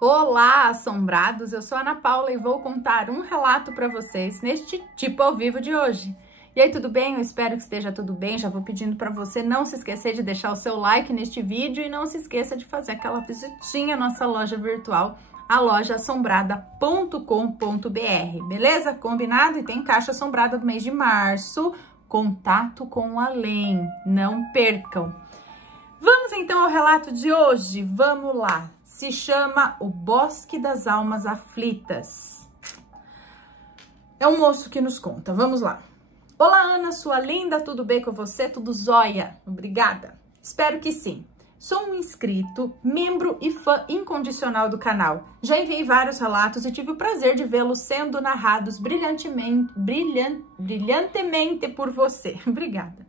Olá, assombrados! Eu sou a Ana Paula e vou contar um relato para vocês neste tipo ao vivo de hoje. E aí, tudo bem? Eu espero que esteja tudo bem. Já vou pedindo para você não se esquecer de deixar o seu like neste vídeo e não se esqueça de fazer aquela visitinha à nossa loja virtual, a lojaassombrada.com.br, beleza? Combinado? E tem caixa assombrada do mês de março, contato com o além. Não percam! Vamos então ao relato de hoje. Vamos lá! Se chama O Bosque das Almas Aflitas. É um moço que nos conta. Vamos lá. Olá, Ana, sua linda, tudo bem com você? Tudo jóia? Obrigada. Espero que sim. Sou um inscrito, membro e fã incondicional do canal. Já enviei vários relatos e tive o prazer de vê-los sendo narrados brilhantemente por você. Obrigada.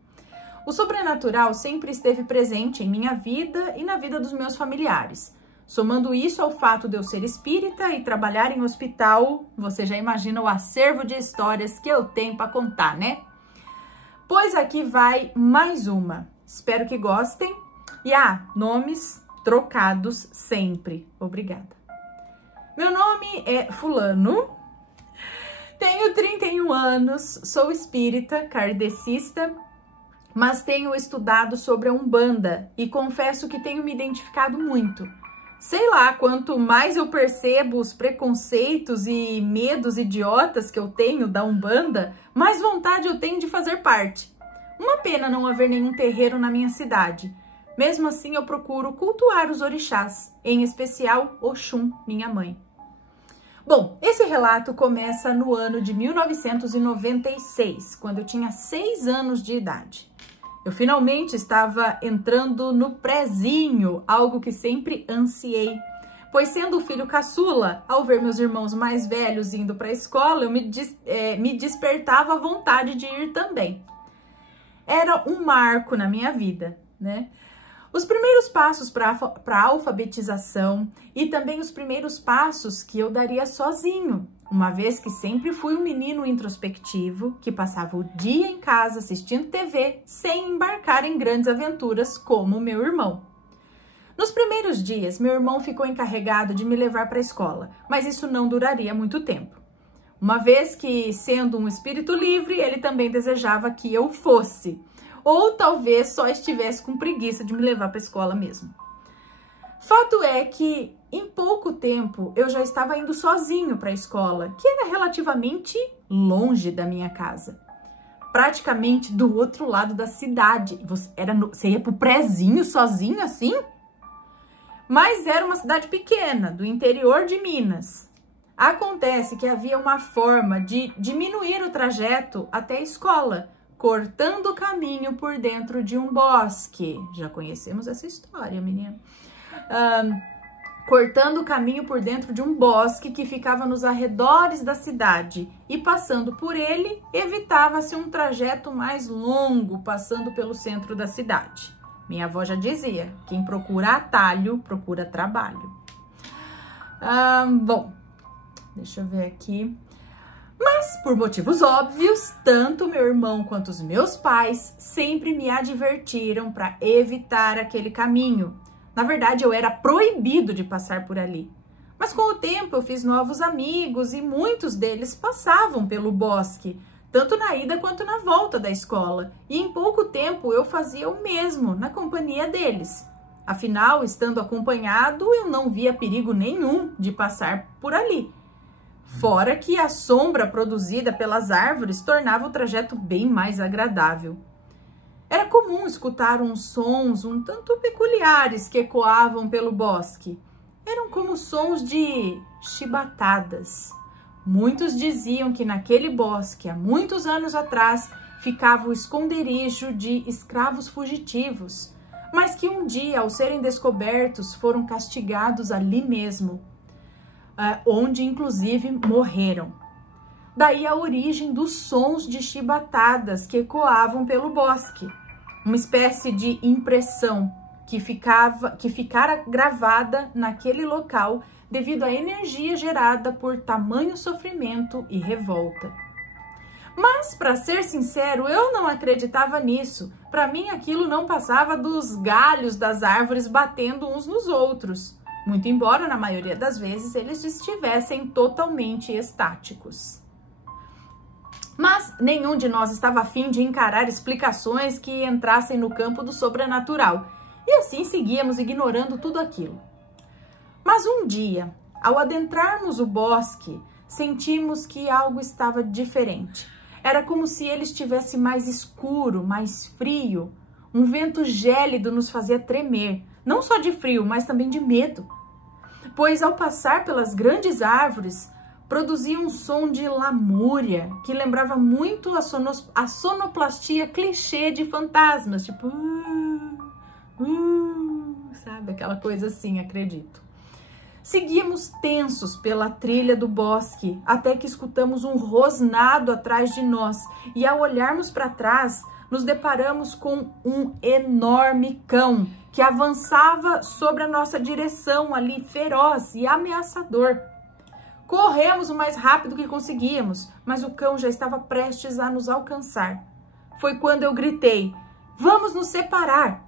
O sobrenatural sempre esteve presente em minha vida e na vida dos meus familiares. Somando isso ao fato de eu ser espírita e trabalhar em hospital, você já imagina o acervo de histórias que eu tenho para contar, né? Pois aqui vai mais uma. Espero que gostem. E nomes trocados sempre. Obrigada. Meu nome é Fulano, tenho 31 anos, sou espírita, kardecista, mas tenho estudado sobre a Umbanda e confesso que tenho me identificado muito. Sei lá, quanto mais eu percebo os preconceitos e medos idiotas que eu tenho da Umbanda, mais vontade eu tenho de fazer parte. Uma pena não haver nenhum terreiro na minha cidade. Mesmo assim, eu procuro cultuar os orixás, em especial Oxum, minha mãe. Bom, esse relato começa no ano de 1996, quando eu tinha 6 anos de idade. Eu finalmente estava entrando no prézinho, algo que sempre ansiei. Pois sendo o filho caçula, ao ver meus irmãos mais velhos indo para a escola, eu me despertava a vontade de ir também. Era um marco na minha vida, né? Os primeiros passos para a alfabetização e também os primeiros passos que eu daria sozinho, uma vez que sempre fui um menino introspectivo que passava o dia em casa assistindo TV sem embarcar em grandes aventuras como meu irmão. Nos primeiros dias, meu irmão ficou encarregado de me levar para a escola, mas isso não duraria muito tempo. Uma vez que, sendo um espírito livre, ele também desejava que eu fosse. Ou talvez só estivesse com preguiça de me levar para a escola mesmo. Fato é que, em pouco tempo, eu já estava indo sozinho para a escola, que era relativamente longe da minha casa. Praticamente do outro lado da cidade. Você ia pro prézinho sozinho assim? Mas era uma cidade pequena, do interior de Minas. Acontece que havia uma forma de diminuir o trajeto até a escola, cortando o caminho por dentro de um bosque. Já conhecemos essa história, menina. Cortando o caminho por dentro de um bosque que ficava nos arredores da cidade. E passando por ele, evitava-se um trajeto mais longo, passando pelo centro da cidade. Minha avó já dizia, quem procura atalho, procura trabalho. Bom, deixa eu ver aqui. Mas, por motivos óbvios, tanto meu irmão quanto os meus pais sempre me advertiram para evitar aquele caminho. Na verdade, eu era proibido de passar por ali. Mas com o tempo eu fiz novos amigos e muitos deles passavam pelo bosque, tanto na ida quanto na volta da escola. E em pouco tempo eu fazia o mesmo na companhia deles. Afinal, estando acompanhado, eu não via perigo nenhum de passar por ali. Fora que a sombra produzida pelas árvores tornava o trajeto bem mais agradável. Era comum escutar uns sons um tanto peculiares que ecoavam pelo bosque. Eram como sons de chibatadas. Muitos diziam que naquele bosque, há muitos anos atrás, ficava o esconderijo de escravos fugitivos, mas que um dia, ao serem descobertos, foram castigados ali mesmo, onde inclusive morreram. Daí a origem dos sons de chibatadas que ecoavam pelo bosque, uma espécie de impressão que ficara gravada naquele local devido à energia gerada por tamanho sofrimento e revolta. Mas, para ser sincero, eu não acreditava nisso. Para mim, aquilo não passava dos galhos das árvores batendo uns nos outros. muito embora na maioria das vezes eles estivessem totalmente estáticos. Mas nenhum de nós estava a fim de encarar explicações que entrassem no campo do sobrenatural, e assim seguíamos ignorando tudo aquilo. Mas um dia, ao adentrarmos o bosque, sentimos que algo estava diferente. Era como se ele estivesse mais escuro, mais frio. Um vento gélido nos fazia tremer, não só de frio, mas também de medo. Pois ao passar pelas grandes árvores, produzia um som de lamúria, que lembrava muito a sonoplastia clichê de fantasmas, tipo... sabe? Aquela coisa assim, acredito. Seguíamos tensos pela trilha do bosque, até que escutamos um rosnado atrás de nós, e ao olharmos para trás, nos deparamos com um enorme cão, que avançava sobre a nossa direção ali, feroz e ameaçador. Corremos o mais rápido que conseguíamos, mas o cão já estava prestes a nos alcançar. Foi quando eu gritei, vamos nos separar!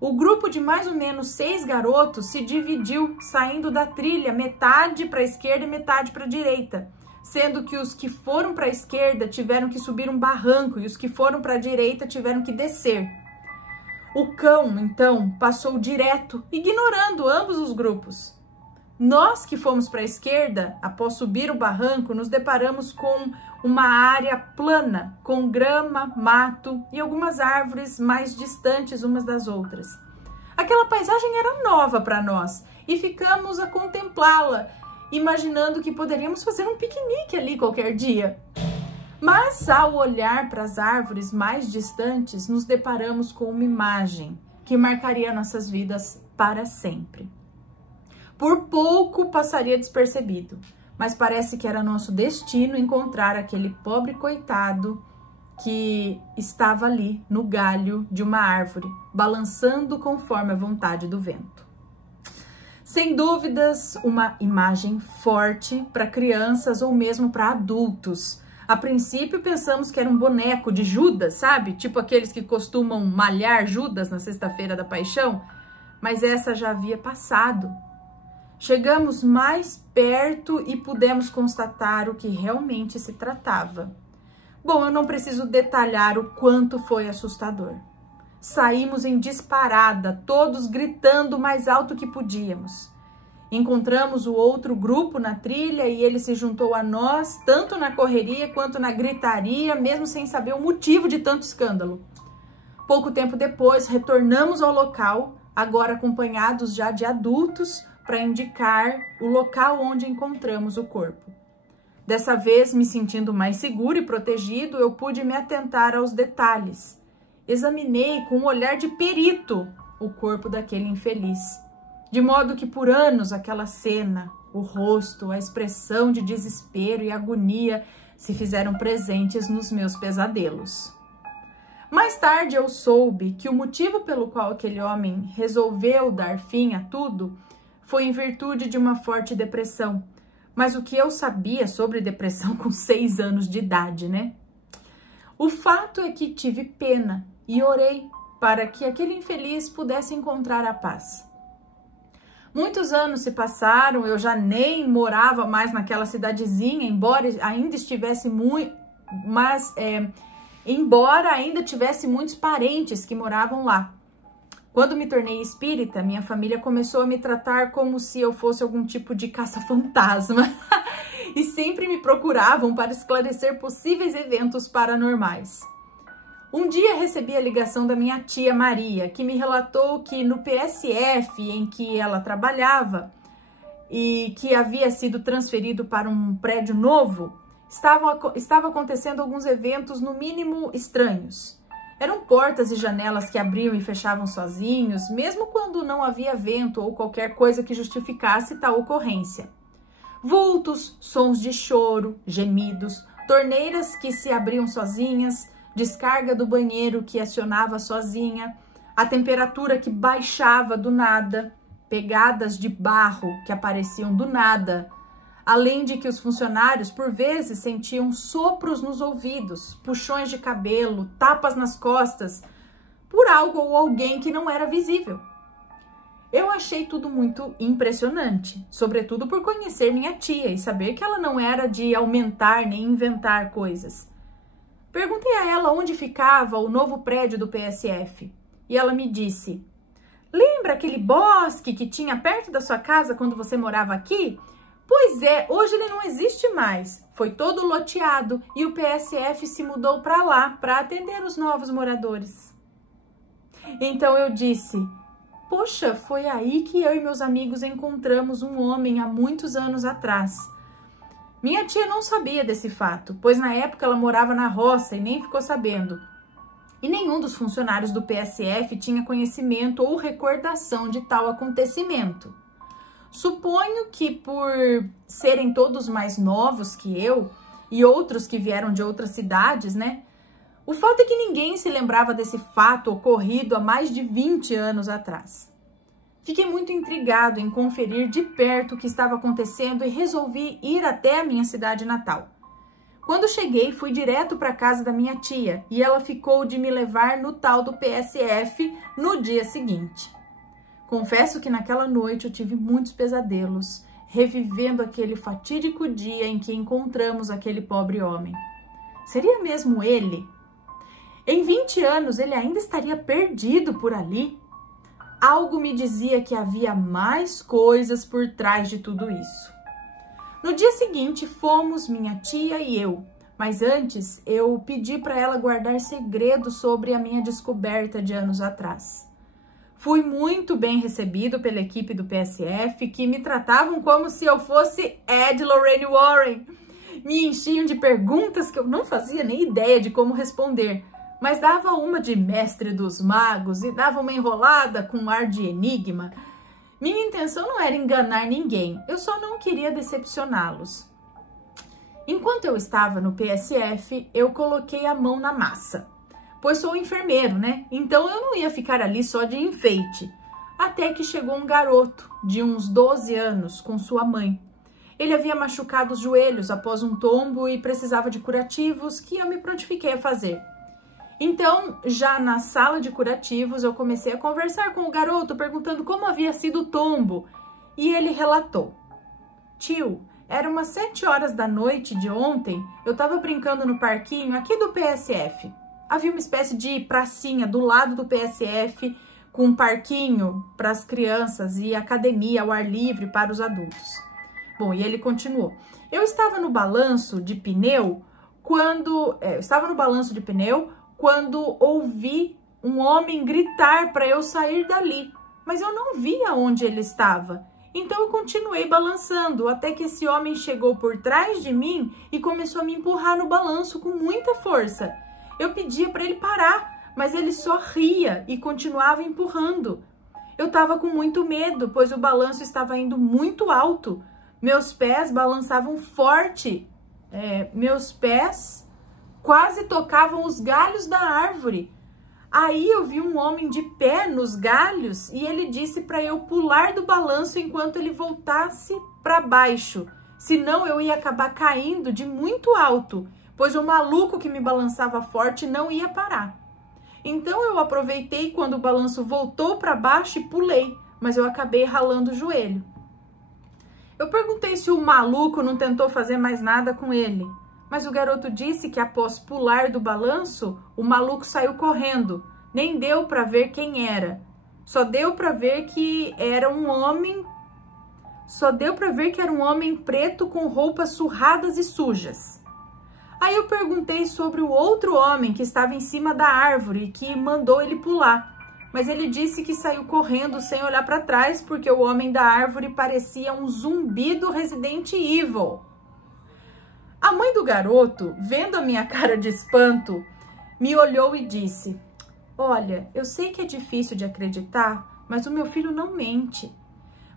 O grupo de mais ou menos 6 garotos se dividiu, saindo da trilha, metade para a esquerda e metade para a direita, sendo que os que foram para a esquerda tiveram que subir um barranco e os que foram para a direita tiveram que descer. O cão, então, passou direto, ignorando ambos os grupos. Nós que fomos para a esquerda, após subir o barranco, nos deparamos com uma área plana, com grama, mato e algumas árvores mais distantes umas das outras. Aquela paisagem era nova para nós e ficamos a contemplá-la, imaginando que poderíamos fazer um piquenique ali qualquer dia. Mas ao olhar para as árvores mais distantes, nos deparamos com uma imagem que marcaria nossas vidas para sempre. Por pouco passaria despercebido, mas parece que era nosso destino encontrar aquele pobre coitado que estava ali no galho de uma árvore, balançando conforme a vontade do vento. Sem dúvidas, uma imagem forte para crianças ou mesmo para adultos. A princípio pensamos que era um boneco de Judas, sabe? Tipo aqueles que costumam malhar Judas na Sexta-feira da Paixão, mas essa já havia passado. Chegamos mais perto e pudemos constatar o que realmente se tratava. Bom, eu não preciso detalhar o quanto foi assustador. Saímos em disparada, todos gritando o mais alto que podíamos. Encontramos o outro grupo na trilha e ele se juntou a nós, tanto na correria quanto na gritaria, mesmo sem saber o motivo de tanto escândalo. Pouco tempo depois, retornamos ao local, agora acompanhados já de adultos, para indicar o local onde encontramos o corpo. Dessa vez, me sentindo mais seguro e protegido, eu pude me atentar aos detalhes. Examinei com um olhar de perito o corpo daquele infeliz, de modo que por anos aquela cena, o rosto, a expressão de desespero e agonia se fizeram presentes nos meus pesadelos. Mais tarde eu soube que o motivo pelo qual aquele homem resolveu dar fim a tudo foi em virtude de uma forte depressão. Mas o que eu sabia sobre depressão com 6 anos de idade, né? O fato é que tive pena e orei para que aquele infeliz pudesse encontrar a paz. Muitos anos se passaram, eu já nem morava mais naquela cidadezinha, embora ainda tivesse muitos parentes que moravam lá. Quando me tornei espírita, minha família começou a me tratar como se eu fosse algum tipo de caça-fantasma e sempre me procuravam para esclarecer possíveis eventos paranormais. Um dia recebi a ligação da minha tia Maria, que me relatou que no PSF em que ela trabalhava e que havia sido transferido para um prédio novo, estava acontecendo alguns eventos no mínimo estranhos. Eram portas e janelas que abriam e fechavam sozinhos, mesmo quando não havia vento ou qualquer coisa que justificasse tal ocorrência. Vultos, sons de choro, gemidos, torneiras que se abriam sozinhas, descarga do banheiro que acionava sozinha, a temperatura que baixava do nada, pegadas de barro que apareciam do nada, além de que os funcionários, por vezes, sentiam sopros nos ouvidos, puxões de cabelo, tapas nas costas, por algo ou alguém que não era visível. Eu achei tudo muito impressionante, sobretudo por conhecer minha tia e saber que ela não era de aumentar nem inventar coisas. Perguntei a ela onde ficava o novo prédio do PSF e ela me disse: lembra aquele bosque que tinha perto da sua casa quando você morava aqui? Pois é, hoje ele não existe mais, foi todo loteado e o PSF se mudou para lá para atender os novos moradores. Então eu disse: poxa, foi aí que eu e meus amigos encontramos um homem há muitos anos atrás. Minha tia não sabia desse fato, pois na época ela morava na roça e nem ficou sabendo. E nenhum dos funcionários do PSF tinha conhecimento ou recordação de tal acontecimento. Suponho que por serem todos mais novos que eu e outros que vieram de outras cidades, né? O fato é que ninguém se lembrava desse fato ocorrido há mais de 20 anos atrás. Fiquei muito intrigado em conferir de perto o que estava acontecendo e resolvi ir até a minha cidade natal. Quando cheguei, fui direto para a casa da minha tia e ela ficou de me levar no tal do PSF no dia seguinte. Confesso que naquela noite eu tive muitos pesadelos, revivendo aquele fatídico dia em que encontramos aquele pobre homem. Seria mesmo ele? Em 20 anos ele ainda estaria perdido por ali? Algo me dizia que havia mais coisas por trás de tudo isso. No dia seguinte, fomos minha tia e eu, mas antes eu pedi para ela guardar segredo sobre a minha descoberta de anos atrás. Fui muito bem recebido pela equipe do PSF, que me tratavam como se eu fosse Ed Lorraine Warren. Me enchiam de perguntas que eu não fazia nem ideia de como responder, mas dava uma de mestre dos magos e dava uma enrolada com um ar de enigma. Minha intenção não era enganar ninguém, eu só não queria decepcioná-los. Enquanto eu estava no PSF, eu coloquei a mão na massa, pois sou enfermeiro, né? Então eu não ia ficar ali só de enfeite. Até que chegou um garoto de uns 12 anos com sua mãe. Ele havia machucado os joelhos após um tombo e precisava de curativos que eu me prontifiquei a fazer. Então, já na sala de curativos, eu comecei a conversar com o garoto, perguntando como havia sido o tombo. E ele relatou: tio, era umas 7 horas da noite de ontem, eu estava brincando no parquinho aqui do PSF. Havia uma espécie de pracinha do lado do PSF, com um parquinho para as crianças e academia ao ar livre para os adultos. Bom, e ele continuou: eu estava no balanço de pneu quando ouvi um homem gritar para eu sair dali, mas eu não via onde ele estava. Então eu continuei balançando até que esse homem chegou por trás de mim e começou a me empurrar no balanço com muita força. Eu pedia para ele parar, mas ele só ria e continuava empurrando. Eu estava com muito medo, pois o balanço estava indo muito alto. Meus pés balançavam forte. Meus pés quase tocavam os galhos da árvore. Aí eu vi um homem de pé nos galhos e ele disse para eu pular do balanço enquanto ele voltasse para baixo, senão eu ia acabar caindo de muito alto, pois o maluco que me balançava forte não ia parar. Então eu aproveitei quando o balanço voltou para baixo e pulei, mas eu acabei ralando o joelho. Eu perguntei se o maluco não tentou fazer mais nada com ele, mas o garoto disse que após pular do balanço, o maluco saiu correndo. Nem deu para ver quem era. Só deu para ver que era um homem preto com roupas surradas e sujas. Aí eu perguntei sobre o outro homem que estava em cima da árvore e que mandou ele pular. Mas ele disse que saiu correndo sem olhar para trás porque o homem da árvore parecia um zumbi do Resident Evil. A mãe do garoto, vendo a minha cara de espanto, me olhou e disse: olha, eu sei que é difícil de acreditar, mas o meu filho não mente.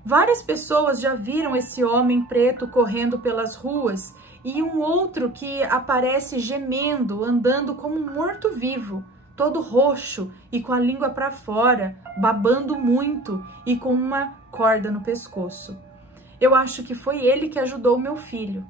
Várias pessoas já viram esse homem preto correndo pelas ruas e um outro que aparece gemendo, andando como um morto-vivo, todo roxo e com a língua para fora, babando muito e com uma corda no pescoço. Eu acho que foi ele que ajudou o meu filho.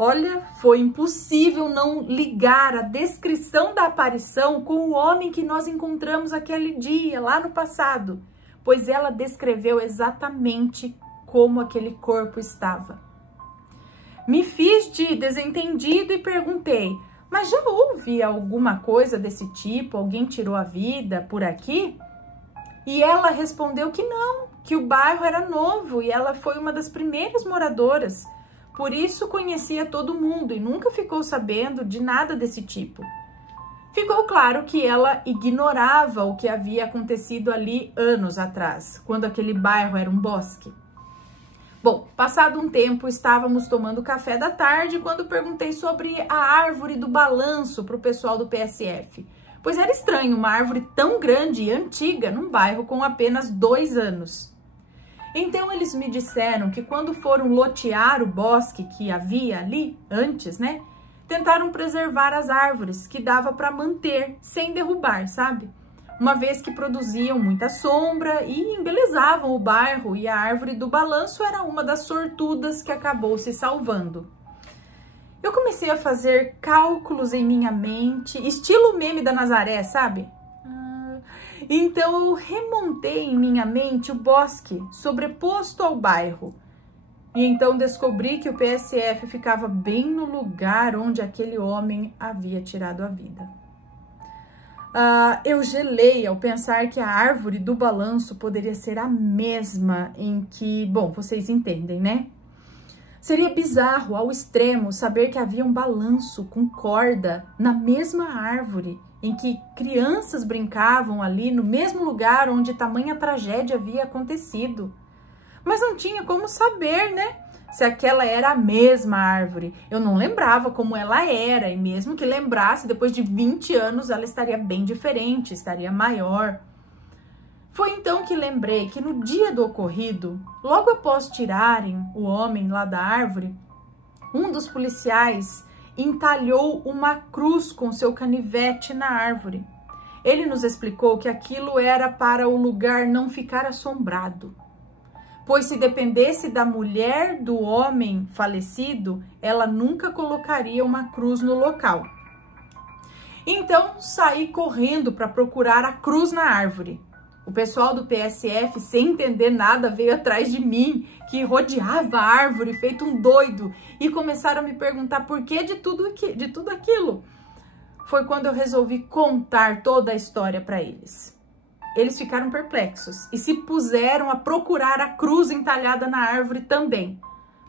Olha, foi impossível não ligar a descrição da aparição com o homem que nós encontramos aquele dia, lá no passado, pois ela descreveu exatamente como aquele corpo estava. Me fiz de desentendido e perguntei, mas já houve alguma coisa desse tipo? Alguém tirou a vida por aqui? E ela respondeu que não, que o bairro era novo e ela foi uma das primeiras moradoras. Por isso conhecia todo mundo e nunca ficou sabendo de nada desse tipo. Ficou claro que ela ignorava o que havia acontecido ali anos atrás, quando aquele bairro era um bosque. Bom, passado um tempo, estávamos tomando café da tarde quando perguntei sobre a árvore do balanço para o pessoal do PSF. Pois era estranho uma árvore tão grande e antiga num bairro com apenas 2 anos. Então eles me disseram que quando foram lotear o bosque que havia ali antes, né? Tentaram preservar as árvores que dava para manter sem derrubar, sabe? Uma vez que produziam muita sombra e embelezavam o bairro, e a árvore do balanço era uma das sortudas que acabou se salvando. Eu comecei a fazer cálculos em minha mente, estilo meme da Nazaré, sabe? Então eu remontei em minha mente o bosque sobreposto ao bairro. E então descobri que o PSF ficava bem no lugar onde aquele homem havia tirado a vida. Eu gelei ao pensar que a árvore do balanço poderia ser a mesma em que, bom, vocês entendem, né? Seria bizarro ao extremo saber que havia um balanço com corda na mesma árvore em que crianças brincavam ali no mesmo lugar onde tamanha tragédia havia acontecido. Mas não tinha como saber, né? Se aquela era a mesma árvore. Eu não lembrava como ela era, e mesmo que lembrasse, depois de 20 anos ela estaria bem diferente, estaria maior. Foi então que lembrei que no dia do ocorrido, logo após tirarem o homem lá da árvore, um dos policiais entalhou uma cruz com seu canivete na árvore. Ele nos explicou que aquilo era para o lugar não ficar assombrado, pois se dependesse da mulher do homem falecido, ela nunca colocaria uma cruz no local. Então saí correndo para procurar a cruz na árvore. O pessoal do PSF, sem entender nada, veio atrás de mim, que rodeava a árvore feito um doido, e começaram a me perguntar por que de tudo aquilo. Foi quando eu resolvi contar toda a história para eles. Eles ficaram perplexos e se puseram a procurar a cruz entalhada na árvore também,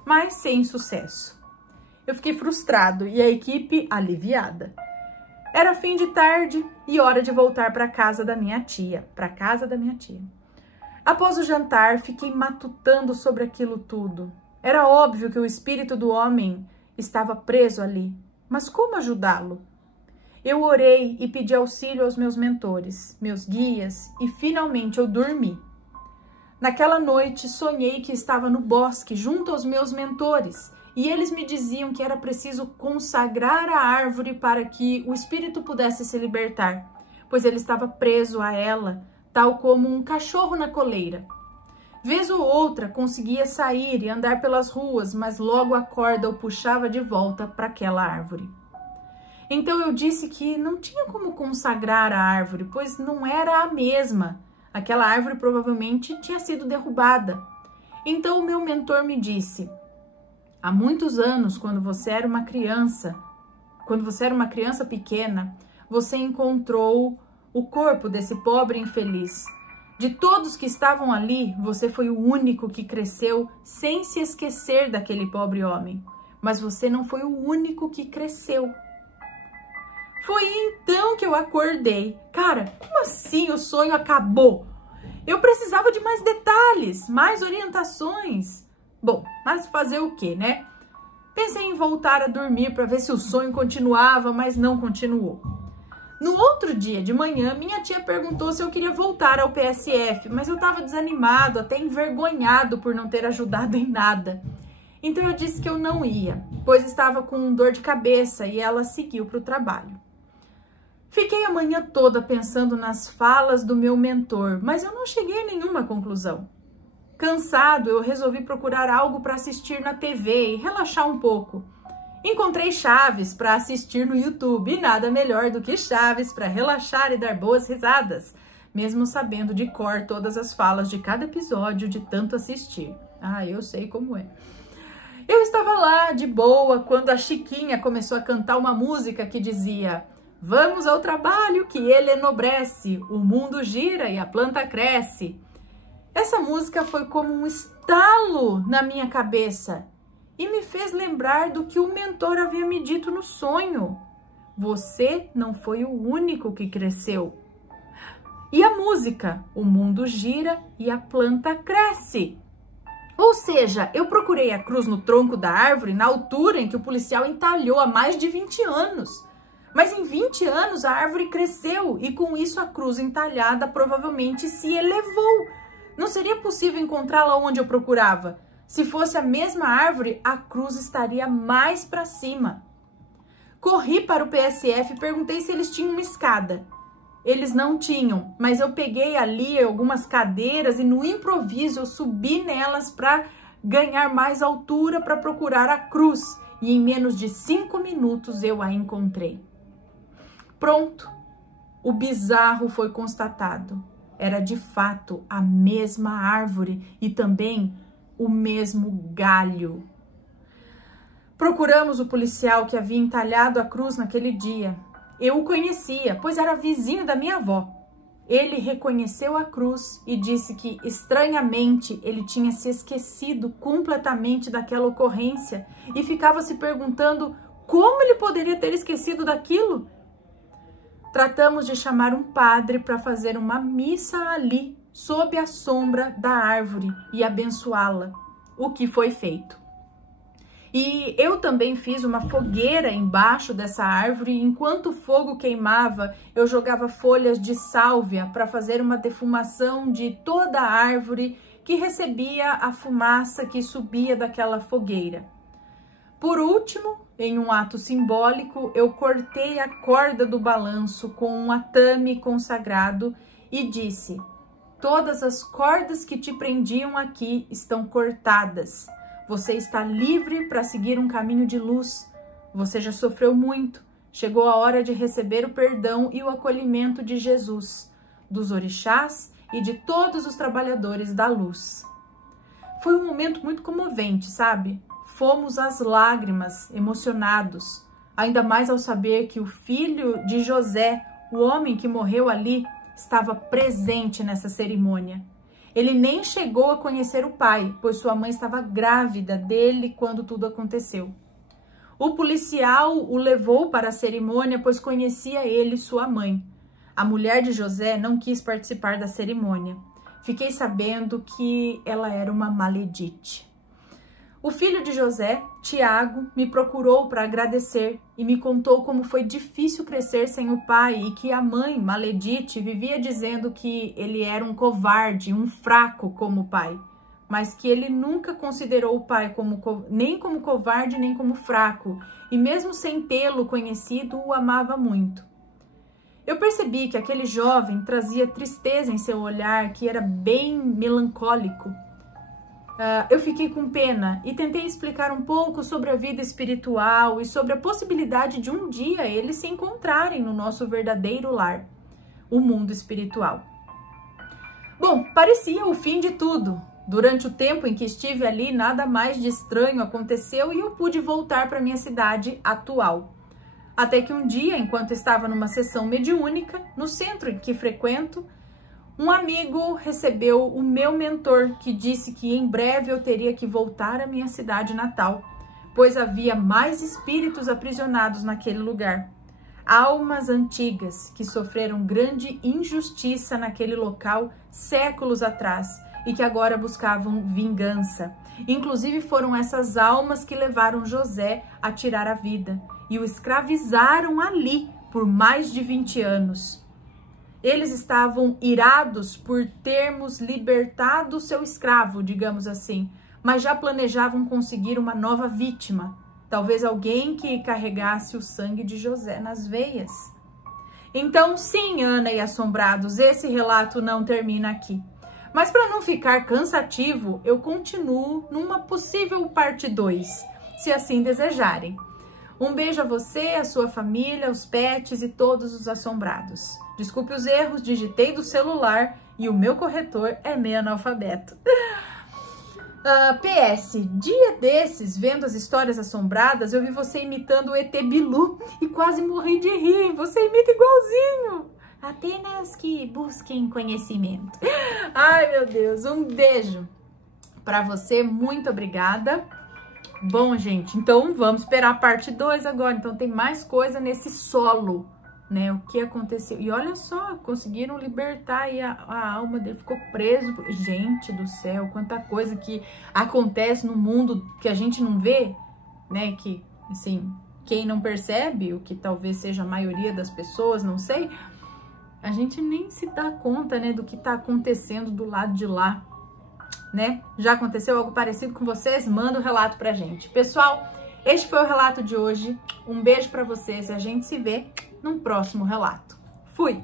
mas sem sucesso. Eu fiquei frustrado e a equipe aliviada. Era fim de tarde e hora de voltar para casa da minha tia, Após o jantar, fiquei matutando sobre aquilo tudo. Era óbvio que o espírito do homem estava preso ali, mas como ajudá-lo? Eu orei e pedi auxílio aos meus mentores, meus guias, e finalmente eu dormi. Naquela noite, sonhei que estava no bosque junto aos meus mentores, e eles me diziam que era preciso consagrar a árvore para que o espírito pudesse se libertar, pois ele estava preso a ela, tal como um cachorro na coleira. Vez ou outra conseguia sair e andar pelas ruas, mas logo a corda o puxava de volta para aquela árvore. Então eu disse que não tinha como consagrar a árvore, pois não era a mesma. Aquela árvore provavelmente tinha sido derrubada. Então o meu mentor me disse: há muitos anos, quando você era uma criança pequena, você encontrou o corpo desse pobre infeliz. De todos que estavam ali, você foi o único que cresceu sem se esquecer daquele pobre homem. Mas você não foi o único que cresceu. Foi então que eu acordei. Cara, como assim o sonho acabou? Eu precisava de mais detalhes, mais orientações. Bom, mas fazer o quê, né? Pensei em voltar a dormir para ver se o sonho continuava, mas não continuou. No outro dia de manhã, minha tia perguntou se eu queria voltar ao PSF, mas eu estava desanimado, até envergonhado por não ter ajudado em nada. Então eu disse que eu não ia, pois estava com dor de cabeça, e ela seguiu para o trabalho. Fiquei a manhã toda pensando nas falas do meu mentor, mas eu não cheguei a nenhuma conclusão. Cansado, eu resolvi procurar algo para assistir na TV e relaxar um pouco. Encontrei Chaves para assistir no YouTube, e nada melhor do que Chaves para relaxar e dar boas risadas. mesmo sabendo de cor todas as falas de cada episódio de tanto assistir. Ah, eu sei como é. Eu estava lá de boa quando a Chiquinha começou a cantar uma música que dizia: vamos ao trabalho que ele enobrece, o mundo gira e a planta cresce. Essa música foi como um estalo na minha cabeça e me fez lembrar do que o mentor havia me dito no sonho. Você não foi o único que cresceu. E a música, o mundo gira e a planta cresce. Ou seja, eu procurei a cruz no tronco da árvore na altura em que o policial entalhou há mais de 20 anos. Mas em 20 anos a árvore cresceu e com isso a cruz entalhada provavelmente se elevou. Não seria possível encontrá-la onde eu procurava. Se fosse a mesma árvore, a cruz estaria mais para cima. Corri para o PSF e perguntei se eles tinham uma escada. Eles não tinham, mas eu peguei ali algumas cadeiras e no improviso eu subi nelas para ganhar mais altura para procurar a cruz. E em menos de 5 minutos eu a encontrei. Pronto, o bizarro foi constatado. Era de fato a mesma árvore e também o mesmo galho. Procuramos o policial que havia entalhado a cruz naquele dia. Eu o conhecia, pois era vizinho da minha avó. Ele reconheceu a cruz e disse que, estranhamente, ele tinha se esquecido completamente daquela ocorrência e ficava se perguntando como ele poderia ter esquecido daquilo. Tratamos de chamar um padre para fazer uma missa ali, sob a sombra da árvore, e abençoá-la, o que foi feito. E eu também fiz uma fogueira embaixo dessa árvore. Enquanto o fogo queimava, eu jogava folhas de sálvia para fazer uma defumação de toda a árvore que recebia a fumaça que subia daquela fogueira. Por último, em um ato simbólico, eu cortei a corda do balanço com um atame consagrado e disse: todas as cordas que te prendiam aqui estão cortadas. Você está livre para seguir um caminho de luz. Você já sofreu muito. Chegou a hora de receber o perdão e o acolhimento de Jesus, dos orixás e de todos os trabalhadores da luz. Foi um momento muito comovente, sabe? Fomos às lágrimas, emocionados, ainda mais ao saber que o filho de José, o homem que morreu ali, estava presente nessa cerimônia. Ele nem chegou a conhecer o pai, pois sua mãe estava grávida dele quando tudo aconteceu. O policial o levou para a cerimônia, pois conhecia ele e sua mãe. A mulher de José não quis participar da cerimônia. Fiquei sabendo que ela era uma maledite. O filho de José, Tiago, me procurou para agradecer e me contou como foi difícil crescer sem o pai e que a mãe, maledite, vivia dizendo que ele era um covarde, um fraco como pai, mas que ele nunca considerou o pai nem como covarde nem como fraco e mesmo sem tê-lo conhecido, o amava muito. Eu percebi que aquele jovem trazia tristeza em seu olhar, que era bem melancólico. Eu fiquei com pena e tentei explicar um pouco sobre a vida espiritual e sobre a possibilidade de um dia eles se encontrarem no nosso verdadeiro lar, o mundo espiritual. Bom, parecia o fim de tudo. Durante o tempo em que estive ali, nada mais de estranho aconteceu e eu pude voltar para minha cidade atual. Até que um dia, enquanto estava numa sessão mediúnica, no centro em que frequento, um amigo recebeu o meu mentor, que disse que em breve eu teria que voltar à minha cidade natal, pois havia mais espíritos aprisionados naquele lugar. Almas antigas que sofreram grande injustiça naquele local séculos atrás e que agora buscavam vingança. Inclusive foram essas almas que levaram José a tirar a vida e o escravizaram ali por mais de 20 anos. Eles estavam irados por termos libertado seu escravo, digamos assim, mas já planejavam conseguir uma nova vítima, talvez alguém que carregasse o sangue de José nas veias. Então, sim, Ana e assombrados, esse relato não termina aqui. Mas para não ficar cansativo, eu continuo numa possível parte 2, se assim desejarem. Um beijo a você, a sua família, os pets e todos os assombrados. Desculpe os erros, digitei do celular e o meu corretor é meio analfabeto. PS, dia desses, vendo as histórias assombradas, eu vi você imitando o ET Bilu e quase morri de rir. Você imita igualzinho. Apenas que busquem conhecimento. Ai, meu Deus, um beijo pra você, muito obrigada. Bom, gente, então vamos esperar a parte 2 agora. Então tem mais coisa nesse solo, né? O que aconteceu. E olha só, conseguiram libertar aí a alma dele, ficou preso. Gente do céu, quanta coisa que acontece no mundo que a gente não vê, né? Que, assim, quem não percebe, o que talvez seja a maioria das pessoas, não sei, a gente nem se dá conta, né, do que tá acontecendo do lado de lá, né? Já aconteceu algo parecido com vocês? Manda um relato pra gente. Pessoal, este foi o relato de hoje. Um beijo pra vocês e a gente se vê num próximo relato. Fui!